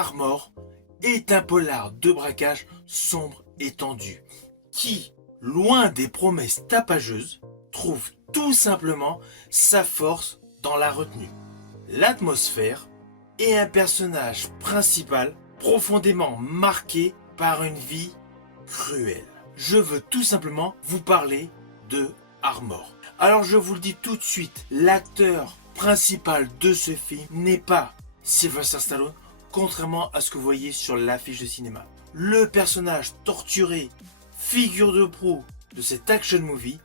Armor est un polar de braquage sombre et tendu qui, loin des promesses tapageuses, trouve tout simplement sa force dans la retenue, l'atmosphère et un personnage principal profondément marqué par une vie cruelle. Je veux tout simplement vous parler de Armor. Alors je vous le dis tout de suite, l'acteur principal de ce film n'est pas Sylvester Stallone, contrairement à ce que vous voyez sur l'affiche de cinéma. Le personnage torturé, figure de proue de cet action movie,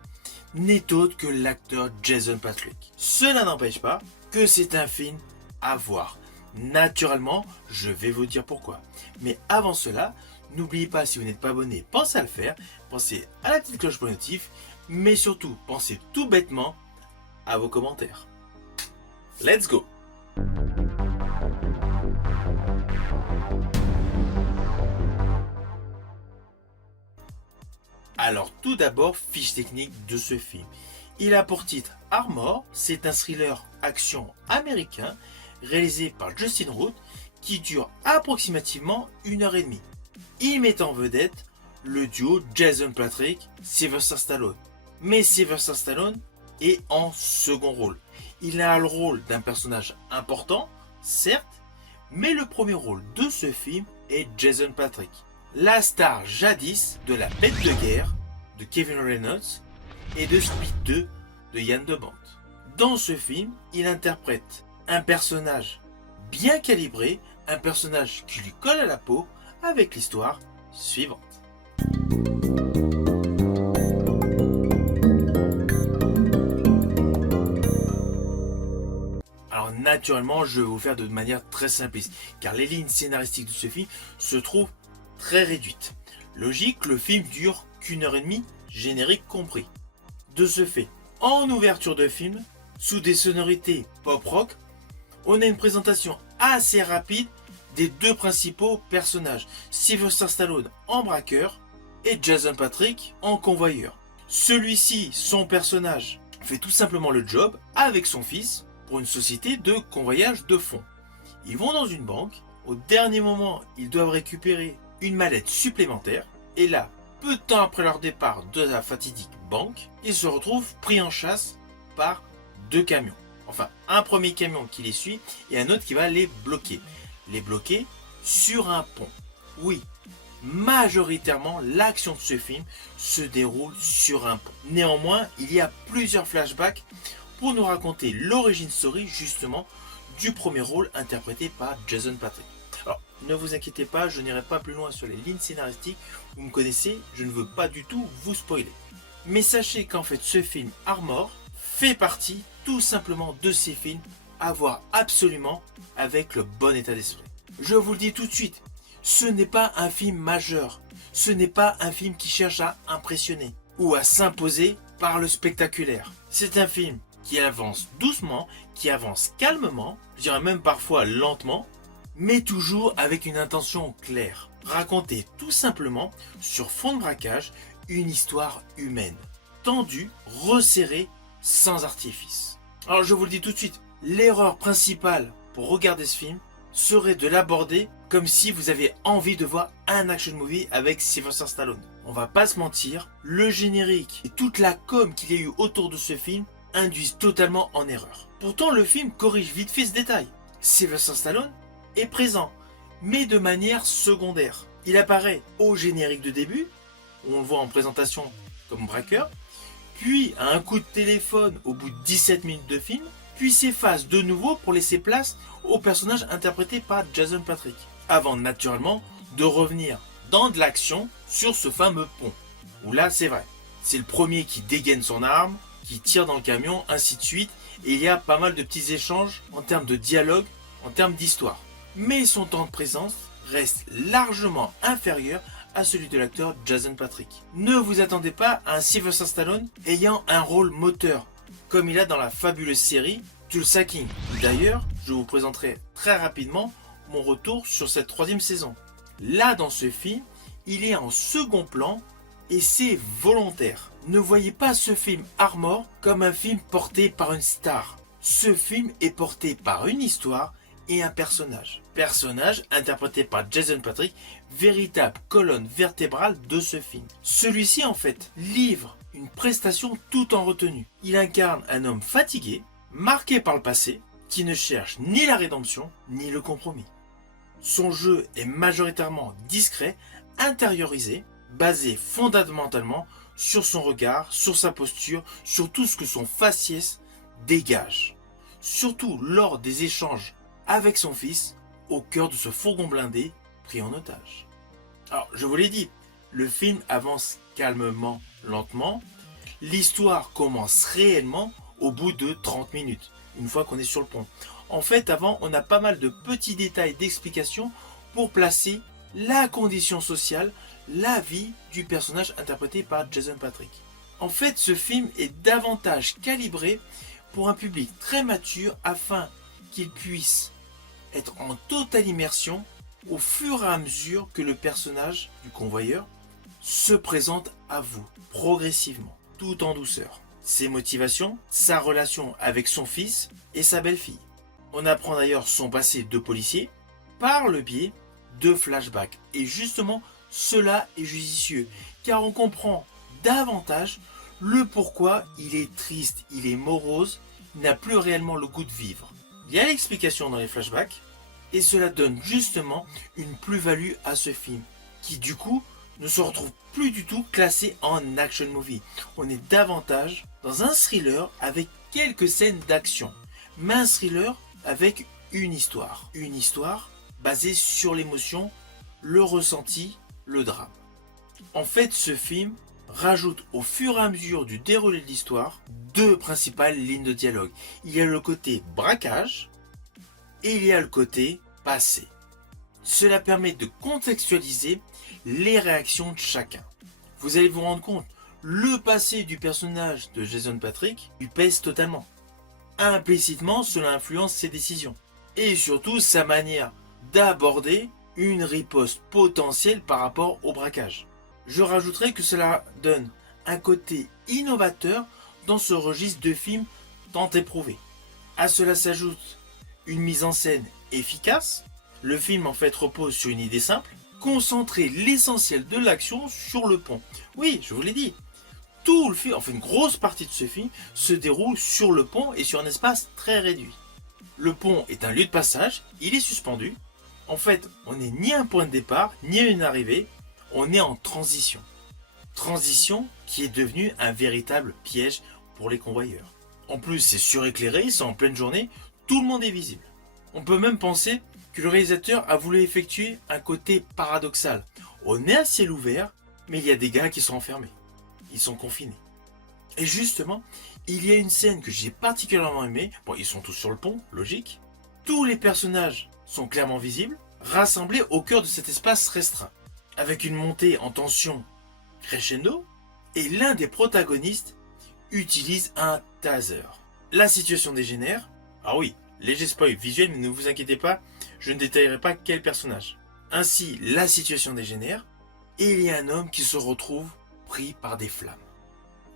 n'est autre que l'acteur Jason Patric. Cela n'empêche pas que c'est un film à voir. Naturellement, je vais vous dire pourquoi. Mais avant cela, n'oubliez pas, si vous n'êtes pas abonné, pensez à le faire. Pensez à la petite cloche pour les notifs. Mais surtout, pensez tout bêtement à vos commentaires. Let's go! Alors tout d'abord, fiche technique de ce film. Il a pour titre Armor, c'est un thriller action américain réalisé par Justin Root qui dure approximativement 1h30. Il met en vedette le duo Jason Patric, Sylvester Stallone. Mais Sylvester Stallone est en second rôle. Il a le rôle d'un personnage important, certes, mais le premier rôle de ce film est Jason Patric, la star jadis de La Bête de Guerre de Kevin Reynolds et de Speed 2 de Yann de Bont. Dans ce film, il interprète un personnage bien calibré, un personnage qui lui colle à la peau avec l'histoire suivante. Alors naturellement, je vais vous faire de manière très simpliste, car les lignes scénaristiques de ce film se trouvent très réduites. Logique, le film dure qu'1h30, générique compris. De ce fait, en ouverture de film, sous des sonorités pop-rock, on a une présentation assez rapide des deux principaux personnages, Sylvester Stallone en braqueur et Jason Patric en convoyeur. Celui-ci, son personnage, fait tout simplement le job avec son fils pour une société de convoyage de fonds. Ils vont dans une banque, au dernier moment, ils doivent récupérer une mallette supplémentaire, et là, peu de temps après leur départ de la fatidique banque, ils se retrouvent pris en chasse par deux camions. Enfin, un premier camion qui les suit et un autre qui va les bloquer. Les bloquer sur un pont. Oui, majoritairement, l'action de ce film se déroule sur un pont. Néanmoins, il y a plusieurs flashbacks pour nous raconter l'origine story justement du premier rôle interprété par Jason Patric. Alors, ne vous inquiétez pas, je n'irai pas plus loin sur les lignes scénaristiques. Vous me connaissez, je ne veux pas du tout vous spoiler. Mais sachez qu'en fait, ce film Armor fait partie tout simplement de ces films à voir absolument avec le bon état d'esprit. Je vous le dis tout de suite, ce n'est pas un film majeur, ce n'est pas un film qui cherche à impressionner ou à s'imposer par le spectaculaire. C'est un film qui avance doucement, qui avance calmement, je dirais même parfois lentement, mais toujours avec une intention claire. Raconter tout simplement, sur fond de braquage, une histoire humaine, tendue, resserrée, sans artifice. Alors je vous le dis tout de suite, l'erreur principale pour regarder ce film serait de l'aborder comme si vous avez envie de voir un action movie avec Sylvester Stallone. On va pas se mentir, le générique et toute la com qu'il y a eu autour de ce film induisent totalement en erreur. Pourtant le film corrige vite fait ce détail. Sylvester Stallone est présent, mais de manière secondaire. Il apparaît au générique de début, où on le voit en présentation comme braqueur, puis à un coup de téléphone au bout de 17 minutes de film, puis s'efface de nouveau pour laisser place au personnage interprété par Jason Patric, avant naturellement de revenir dans de l'action sur ce fameux pont, où là c'est vrai, c'est le premier qui dégaine son arme, qui tire dans le camion, ainsi de suite, et il y a pas mal de petits échanges en termes de dialogue, en termes d'histoire. Mais son temps de présence reste largement inférieur à celui de l'acteur Jason Patric. Ne vous attendez pas à un Sylvester Stallone ayant un rôle moteur, comme il a dans la fabuleuse série Tulsa King. D'ailleurs, je vous présenterai très rapidement mon retour sur cette troisième saison. Là, dans ce film, il est en second plan et c'est volontaire. Ne voyez pas ce film Armor comme un film porté par une star. Ce film est porté par une histoire et un personnage. Personnage interprété par Jason Patric, véritable colonne vertébrale de ce film. Celui-ci en fait livre une prestation tout en retenue. Il incarne un homme fatigué, marqué par le passé, qui ne cherche ni la rédemption ni le compromis. Son jeu est majoritairement discret, intériorisé, basé fondamentalement sur son regard, sur sa posture, sur tout ce que son faciès dégage. Surtout lors des échanges avec son fils, au cœur de ce fourgon blindé pris en otage. Alors, je vous l'ai dit, le film avance calmement, lentement. L'histoire commence réellement au bout de 30 minutes, une fois qu'on est sur le pont. En fait, avant, on a pas mal de petits détails d'explication pour placer la condition sociale, la vie du personnage interprété par Jason Patric. En fait, ce film est davantage calibré pour un public très mature afin qu'il puisse être en totale immersion au fur et à mesure que le personnage du convoyeur se présente à vous, progressivement, tout en douceur. Ses motivations, sa relation avec son fils et sa belle-fille. On apprend d'ailleurs son passé de policier par le biais de flashbacks. Et justement, cela est judicieux, car on comprend davantage le pourquoi il est triste, il est morose, il n'a plus réellement le goût de vivre. Il y a l'explication dans les flashbacks, et cela donne justement une plus-value à ce film, qui du coup ne se retrouve plus du tout classé en action movie. On est davantage dans un thriller avec quelques scènes d'action, mais un thriller avec une histoire. Une histoire basée sur l'émotion, le ressenti, le drame. En fait, ce film rajoute au fur et à mesure du déroulé de l'histoire deux principales lignes de dialogue. Il y a le côté braquage et il y a le côté passé. Cela permet de contextualiser les réactions de chacun. Vous allez vous rendre compte, le passé du personnage de Jason Patric lui pèse totalement. Implicitement, cela influence ses décisions. Et surtout, sa manière d'aborder une riposte potentielle par rapport au braquage. Je rajouterai que cela donne un côté innovateur dans ce registre de films tant éprouvé. À cela s'ajoute une mise en scène efficace. Le film en fait repose sur une idée simple, concentrer l'essentiel de l'action sur le pont. Oui, je vous l'ai dit, tout le film, enfin une grosse partie de ce film se déroule sur le pont et sur un espace très réduit. Le pont est un lieu de passage, il est suspendu. En fait, on n'est ni à un point de départ, ni à une arrivée, on est en transition. Transition qui est devenue un véritable piège pour les convoyeurs. En plus, c'est suréclairé, c'est en pleine journée, tout le monde est visible. On peut même penser que le réalisateur a voulu effectuer un côté paradoxal. On est à ciel ouvert, mais il y a des gars qui sont enfermés. Ils sont confinés. Et justement, il y a une scène que j'ai particulièrement aimée. Bon, ils sont tous sur le pont, logique. Tous les personnages sont clairement visibles, rassemblés au cœur de cet espace restreint, avec une montée en tension crescendo, et l'un des protagonistes utilise un taser. La situation dégénère. Ah oui, léger spoil visuel, mais ne vous inquiétez pas, je ne détaillerai pas quel personnage. Ainsi, la situation dégénère, et il y a un homme qui se retrouve pris par des flammes.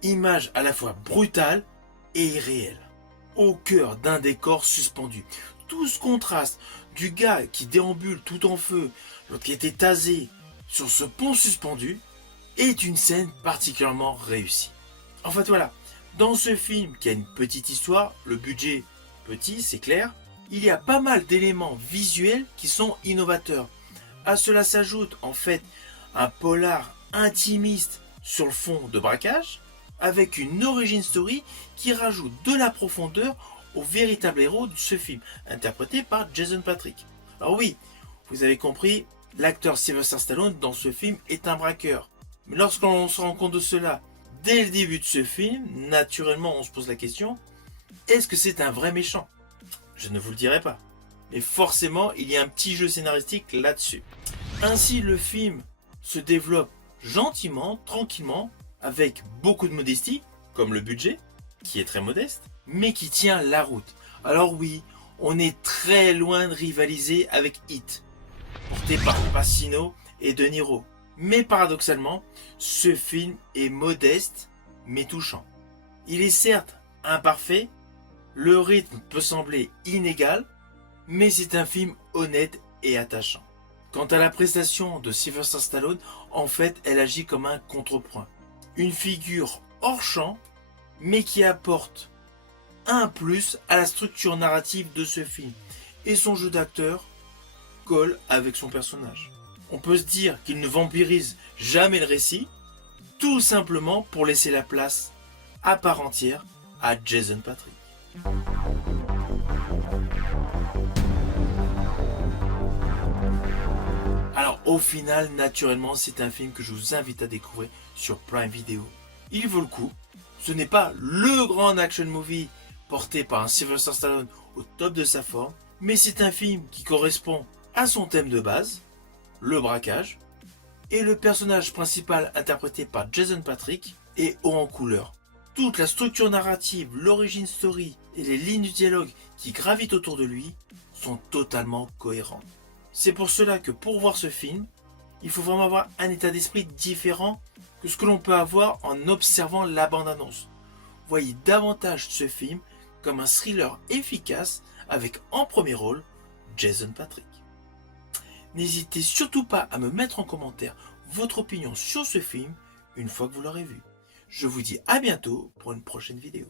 Image à la fois brutale et irréelle, au cœur d'un décor suspendu. Tout ce contraste du gars qui déambule tout en feu, l'autre qui était tasé sur ce pont suspendu, est une scène particulièrement réussie. En fait voilà, dans ce film qui a une petite histoire, le budget petit c'est clair, il y a pas mal d'éléments visuels qui sont innovateurs. À cela s'ajoute en fait un polar intimiste sur le fond de braquage, avec une origin story qui rajoute de la profondeur au véritable héros de ce film, interprété par Jason Patric. Alors oui, vous avez compris, l'acteur Sylvester Stallone dans ce film est un braqueur. Mais lorsqu'on se rend compte de cela, dès le début de ce film, naturellement on se pose la question, est-ce que c'est un vrai méchant? Je ne vous le dirai pas. Mais forcément, il y a un petit jeu scénaristique là-dessus. Ainsi, le film se développe gentiment, tranquillement, avec beaucoup de modestie, comme le budget, qui est très modeste, mais qui tient la route. Alors oui, on est très loin de rivaliser avec Heat, porté par Pacino et De Niro. Mais paradoxalement, ce film est modeste, mais touchant. Il est certes imparfait, le rythme peut sembler inégal, mais c'est un film honnête et attachant. Quant à la prestation de Sylvester Stallone, en fait, elle agit comme un contrepoint. Une figure hors champ, mais qui apporte un plus à la structure narrative de ce film. Et son jeu d'acteur colle avec son personnage. On peut se dire qu'il ne vampirise jamais le récit, tout simplement pour laisser la place à part entière à Jason Patric. Alors au final, naturellement, c'est un film que je vous invite à découvrir sur Prime Video. Il vaut le coup. Ce n'est pas le grand action movie porté par un Sylvester Stallone au top de sa forme, mais c'est un film qui correspond à son thème de base, le braquage, et le personnage principal interprété par Jason Patric est haut en couleur. Toute la structure narrative, l'origin story et les lignes du dialogue qui gravitent autour de lui sont totalement cohérentes. C'est pour cela que pour voir ce film, il faut vraiment avoir un état d'esprit différent que ce que l'on peut avoir en observant la bande-annonce. Voyez davantage ce film comme un thriller efficace avec en premier rôle Jason Patric. N'hésitez surtout pas à me mettre en commentaire votre opinion sur ce film une fois que vous l'aurez vu. Je vous dis à bientôt pour une prochaine vidéo.